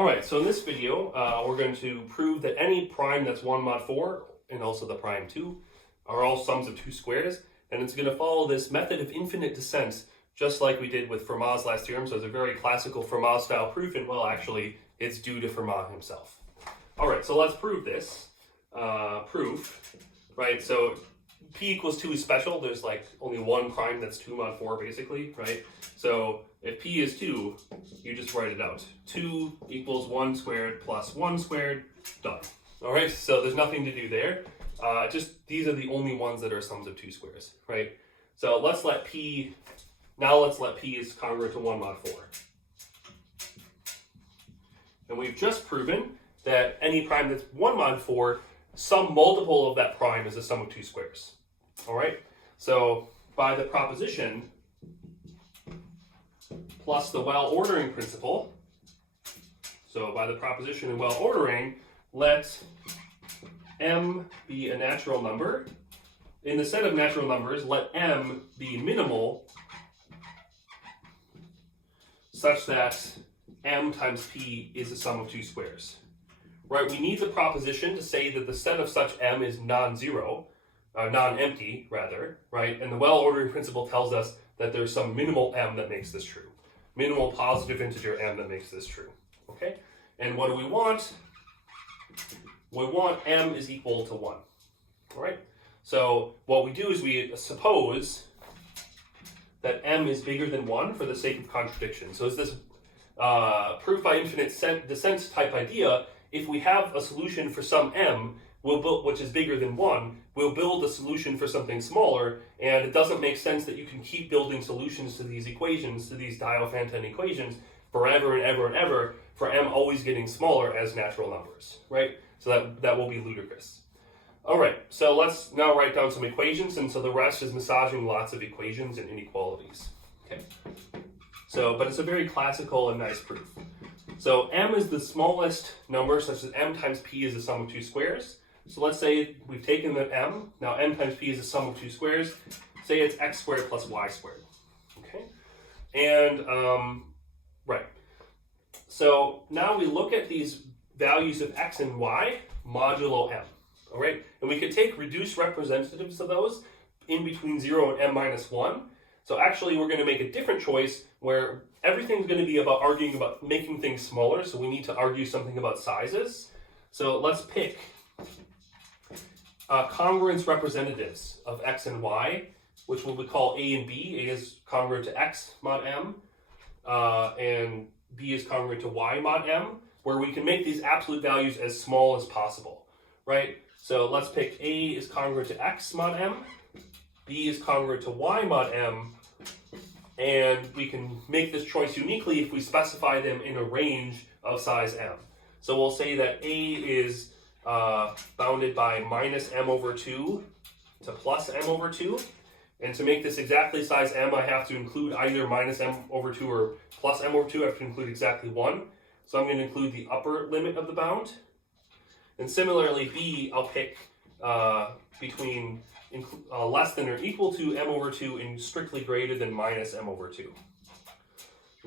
All right, so in this video, we're going to prove that any prime that's 1 mod 4 and also the prime 2 are all sums of two squares, and it's going to follow this method of infinite descent, just like we did with Fermat's last theorem. So it's a very classical Fermat style proof, and well, actually, it's due to Fermat himself. All right, so let's prove this proof, right? So p equals 2 is special. There's like only one prime that's 2 mod 4, basically, right? So if p is 2, you just write it out. 2 equals 1 squared plus 1 squared, done. All right, so there's nothing to do there. Just these are the only ones that are sums of two squares, right? So let's let p is congruent to 1 mod 4. And we've just proven that any prime that's 1 mod 4, some multiple of that prime is a sum of two squares. All right, so by the proposition plus the well-ordering principle, so by the proposition in well-ordering, let m be a natural number. In the set of natural numbers, let m be minimal such that m times p is a sum of two squares. Right, we need the proposition to say that the set of such m is non-zero, non-empty rather, right? And the well-ordering principle tells us that there's some minimal m that makes this true. Minimal positive integer m that makes this true, okay? And what do we want? We want m is equal to 1, all right? So what we do is we suppose that m is bigger than 1 for the sake of contradiction. So it's this proof by infinite descent type idea. If we have a solution for some m, which is bigger than 1, we'll build a solution for something smaller, and it doesn't make sense that you can keep building solutions to these equations, to these Diophantine equations, forever and ever and ever, for m always getting smaller as natural numbers, right? So that will be ludicrous. All right, so let's now write down some equations, and so the rest is massaging lots of equations and inequalities, okay? So, but it's a very classical and nice proof. So m is the smallest number, such that m times p is the sum of two squares. So let's say we've taken the m, now m times p is the sum of two squares. Say it's x squared plus y squared, okay? And, right. So now we look at these values of x and y modulo m, all right? And we could take reduced representatives of those in between 0 and m minus 1. So actually we're going to make a different choice where everything's going to be about arguing about making things smaller, so we need to argue something about sizes. So let's pick congruence representatives of x and y, which we call a and b. A is congruent to x mod m, and b is congruent to y mod m, where we can make these absolute values as small as possible, right? So let's pick a is congruent to x mod m, b is congruent to y mod m, and we can make this choice uniquely if we specify them in a range of size m. So we'll say that a is bounded by minus m over 2 to plus m over 2. And to make this exactly size m, I have to include either minus m over 2 or plus m over 2. I have to include exactly 1. So I'm going to include the upper limit of the bound. And similarly, b, I'll pick between less than or equal to m over 2 and strictly greater than minus m over 2.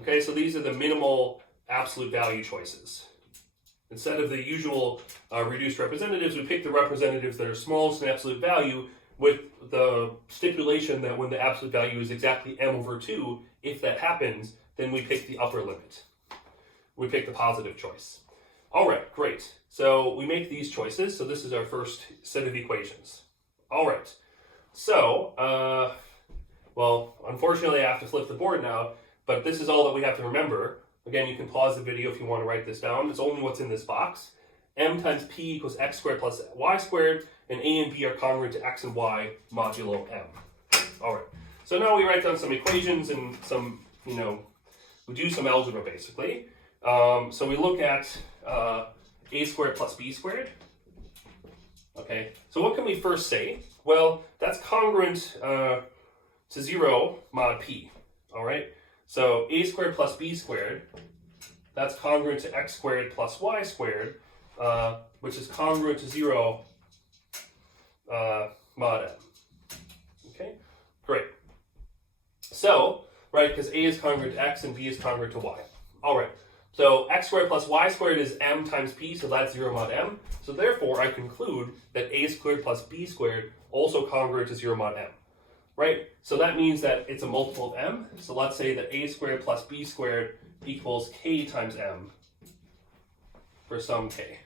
Okay, so these are the minimal absolute value choices. Instead of the usual reduced representatives, we pick the representatives that are smallest in absolute value with the stipulation that when the absolute value is exactly m over 2, if that happens, then we pick the upper limit. We pick the positive choice. All right, great. So we make these choices. So this is our first set of equations. All right, so, well, unfortunately I have to flip the board now, but this is all that we have to remember. Again, you can pause the video if you want to write this down. It's only what's in this box. M times p equals x squared plus y squared, and a and b are congruent to x and y modulo m. All right, so now we write down some equations and some, we do some algebra basically. So we look at a squared plus b squared. Okay, so what can we first say? Well, that's congruent to 0 mod p, all right? So a squared plus b squared, that's congruent to x squared plus y squared, which is congruent to 0 mod m. Okay, great. So, right, because a is congruent to x and b is congruent to y. All right, So x squared plus y squared is m times p, so that's 0 mod m. So therefore, I conclude that a squared plus b squared also congruent to 0 mod m, right? So that means that it's a multiple of m. So let's say that a squared plus b squared equals k times m for some k.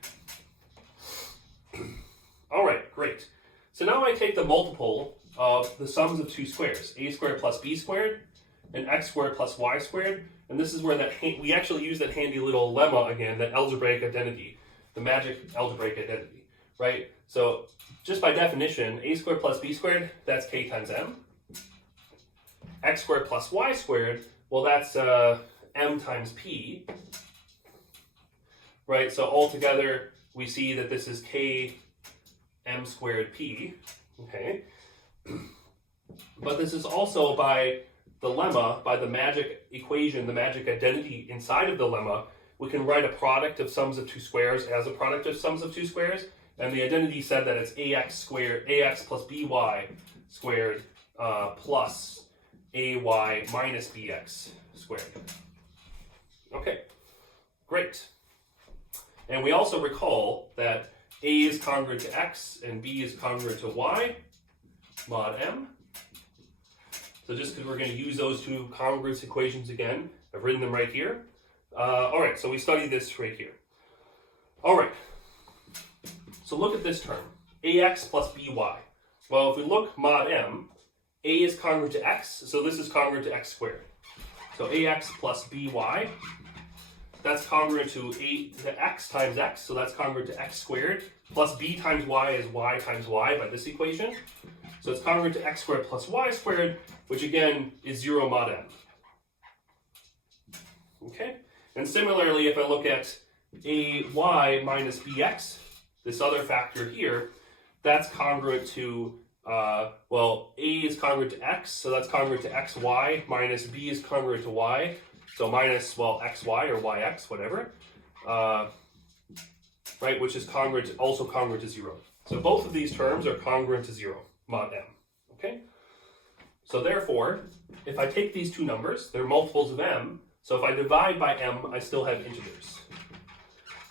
All right, great. So now I take the multiple of the sums of two squares, a squared plus b squared and x squared plus y squared. And this is where we actually use that handy little lemma again, that algebraic identity, the magic algebraic identity, right? So just by definition, a squared plus b squared, that's k times m. X squared plus y squared, well, that's m times p, right? So altogether, we see that this is k m squared p, okay? But this is also by the lemma, by the magic equation, the magic identity inside of the lemma, we can write a product of sums of two squares as a product of sums of two squares, and the identity said that it's ax squared, ax plus by squared plus ay minus bx squared. Okay, great. And we also recall that a is congruent to x and b is congruent to y mod m. So just because we're going to use those two congruence equations again, I've written them right here. All right, so we studied this right here. All right, so look at this term, ax plus by. Well, if we look mod m, a is congruent to x, so this is congruent to x squared. So ax plus by, that's congruent to x times x, so that's congruent to x squared, plus b times y is y times y by this equation. So it's congruent to x squared plus y squared, which again is 0 mod m. Okay? And similarly, if I look at ay minus bx, this other factor here, that's congruent to, well, a is congruent to x, so that's congruent to xy, minus b is congruent to y, so minus, well, xy or yx, whatever, right, which is congruent, also congruent to 0. So both of these terms are congruent to 0 mod m, okay? So therefore, if I take these two numbers, they're multiples of m, so if I divide by m, I still have integers.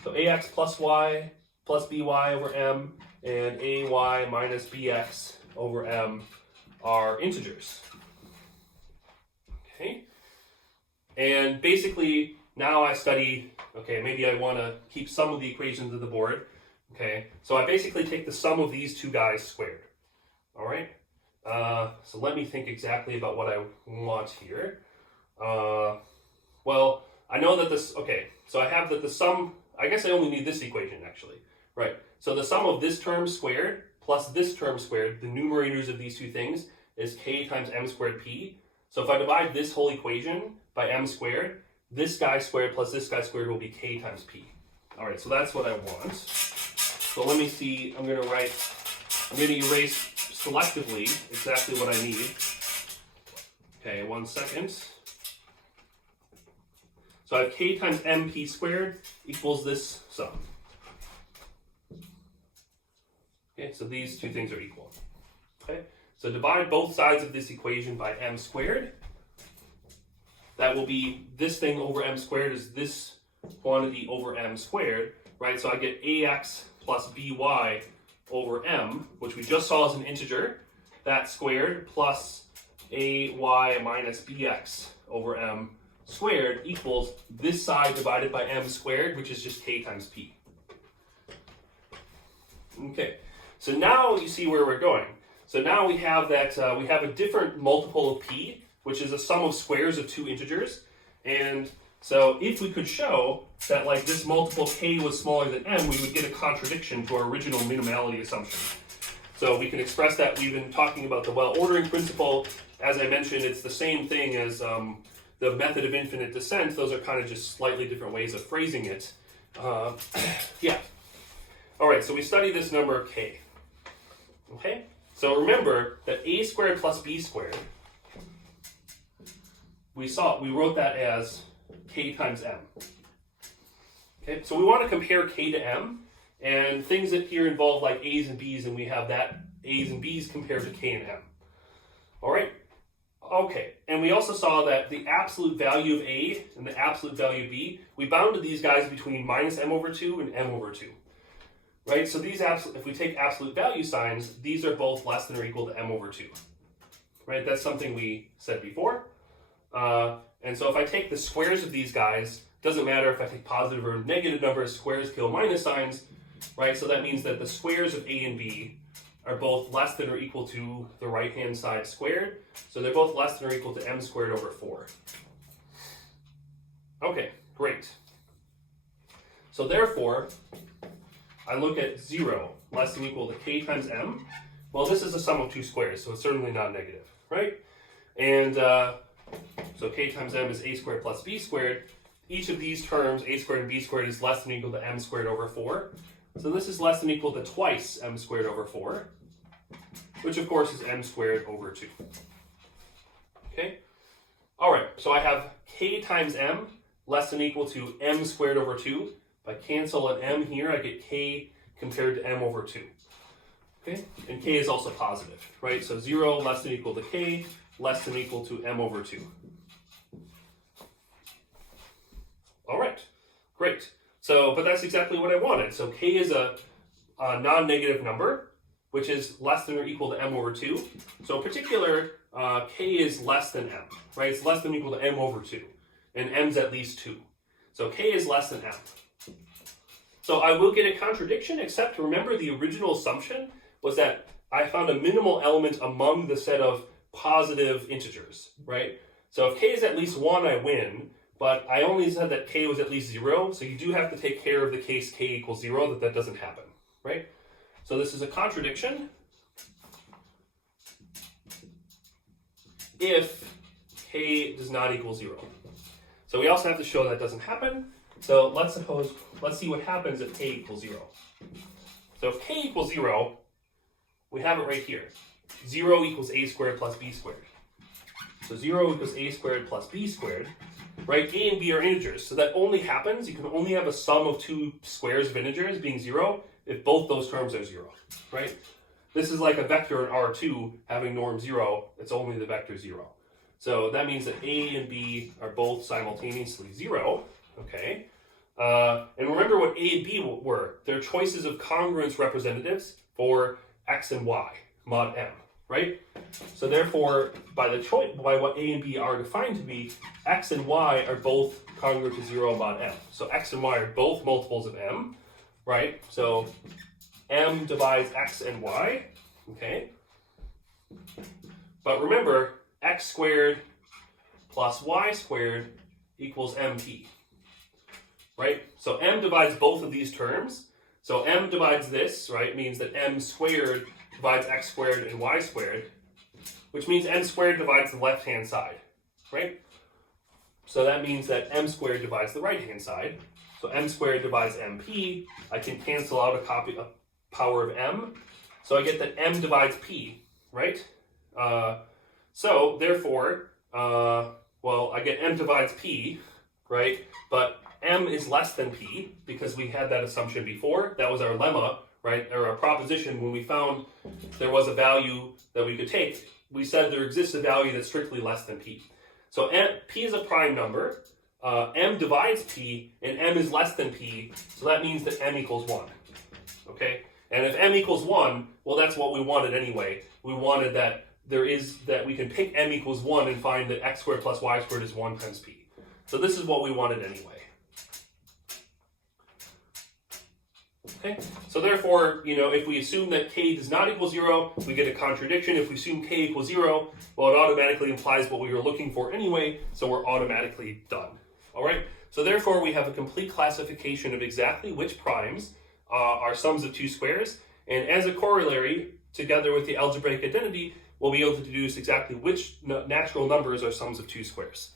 So ax plus y plus by over m and ay minus bx over m are integers. Okay? And basically, now I study, okay, maybe I want to keep some of the equations of the board. Okay, so I basically take the sum of these two guys squared. All right? So let me think exactly about what I want here. Well, I know that this, okay, so I have that the sum, I guess I only need this equation actually, right? So the sum of this term squared plus this term squared, the numerators of these two things, is k times m squared p. So if I divide this whole equation by m squared, this guy squared plus this guy squared will be k times p. All right, so that's what I want. So let me see, I'm going to erase selectively exactly what I need. Okay, 1 second. So I have k times mp squared equals this sum. Okay, so these two things are equal. Okay, so divide both sides of this equation by m squared. That will be this thing over m squared is this quantity over m squared, right? So I get ax plus by over m, which we just saw as an integer, that squared, plus ay minus bx over m squared equals this side divided by m squared, which is just k times p. Okay, so now you see where we're going. So now we have that, we have a different multiple of p, which is a sum of squares of two integers. And so if we could show that like this multiple k was smaller than m, we would get a contradiction to our original minimality assumption. So we can express that. We've been talking about the well-ordering principle. As I mentioned, it's the same thing as the method of infinite descent. Those are kind of just slightly different ways of phrasing it. Yeah. All right, so we study this number k. Okay? So remember that a squared plus b squared, we wrote that as k times m. Okay, so we want to compare k to m, and things that here involve like a's and b's, and we have that a's and b's compared to k and m. All right, Okay, and we also saw that the absolute value of A and the absolute value of B, we bounded these guys between minus m over 2 and m over 2. Right, so these if we take absolute value signs, these are both less than or equal to m over 2. Right, that's something we said before. And so if I take the squares of these guys, doesn't matter if I take positive or negative numbers, squares kill minus signs, right? So that means that the squares of A and B are both less than or equal to the right-hand side squared. So they're both less than or equal to m squared over 4. Okay, great. So therefore, I look at 0 less than or equal to k times m. Well, this is a sum of two squares, so it's certainly not negative, right? And so k times m is a squared plus b squared. Each of these terms, a squared and b squared, is less than or equal to m squared over 4. So this is less than or equal to twice m squared over 4, which of course is m squared over 2. Okay? All right, so I have k times m less than or equal to m squared over 2. If I cancel an m here, I get k compared to m over 2. Okay? And k is also positive, right? So 0 less than or equal to k, less than or equal to m over 2. All right, great. So, but that's exactly what I wanted. So k is a non-negative number, which is less than or equal to m over 2. So in particular, k is less than m, right? It's less than or equal to m over 2, and m's at least 2. So k is less than m. So I will get a contradiction, except remember the original assumption was that I found a minimal element among the set of positive integers, right? So if k is at least 1, I win. But I only said that k was at least 0, so you do have to take care of the case k equals 0, that doesn't happen, right? So this is a contradiction if k does not equal 0. So we also have to show that doesn't happen. So let's see what happens if k equals 0. So if k equals 0, we have it right here. 0 equals a squared plus b squared. So 0 equals a squared plus b squared. Right, a and b are integers, so that only happens, you can only have a sum of two squares of integers being 0 if both those terms are 0, right? This is like a vector in R2 having norm 0, it's only the vector 0. So that means that a and b are both simultaneously 0, okay? And remember what a and b were. They're choices of congruence representatives for x and y, mod m. Right? So therefore, by what a and b are defined to be, x and y are both congruent to 0 mod m. So x and y are both multiples of m, right? So m divides x and y, okay? But remember, x squared plus y squared equals mp, right? So m divides both of these terms. So m divides this, right, means that m squared divides x squared and y squared, which means m squared divides the left-hand side, right? So that means that m squared divides the right-hand side. So m squared divides mp. I can cancel out a power of m. So I get that m divides p, right? So therefore, well, I get m divides p, right? But m is less than p because we had that assumption before. That was our lemma, right? Or our proposition when we found there was a value that we could take. We said there exists a value that's strictly less than p. So p is a prime number. M divides p, and m is less than p. So that means that m equals 1. Okay? And if m equals 1, well, that's what we wanted anyway. We wanted that that we can pick m equals 1 and find that x squared plus y squared is 1 times p. So this is what we wanted anyway. Okay, so therefore, if we assume that k does not equal 0, we get a contradiction. If we assume k equals 0, well, it automatically implies what we were looking for anyway, so we're automatically done. All right, so therefore, we have a complete classification of exactly which primes are sums of two squares, and as a corollary, together with the algebraic identity, we'll be able to deduce exactly which natural numbers are sums of two squares.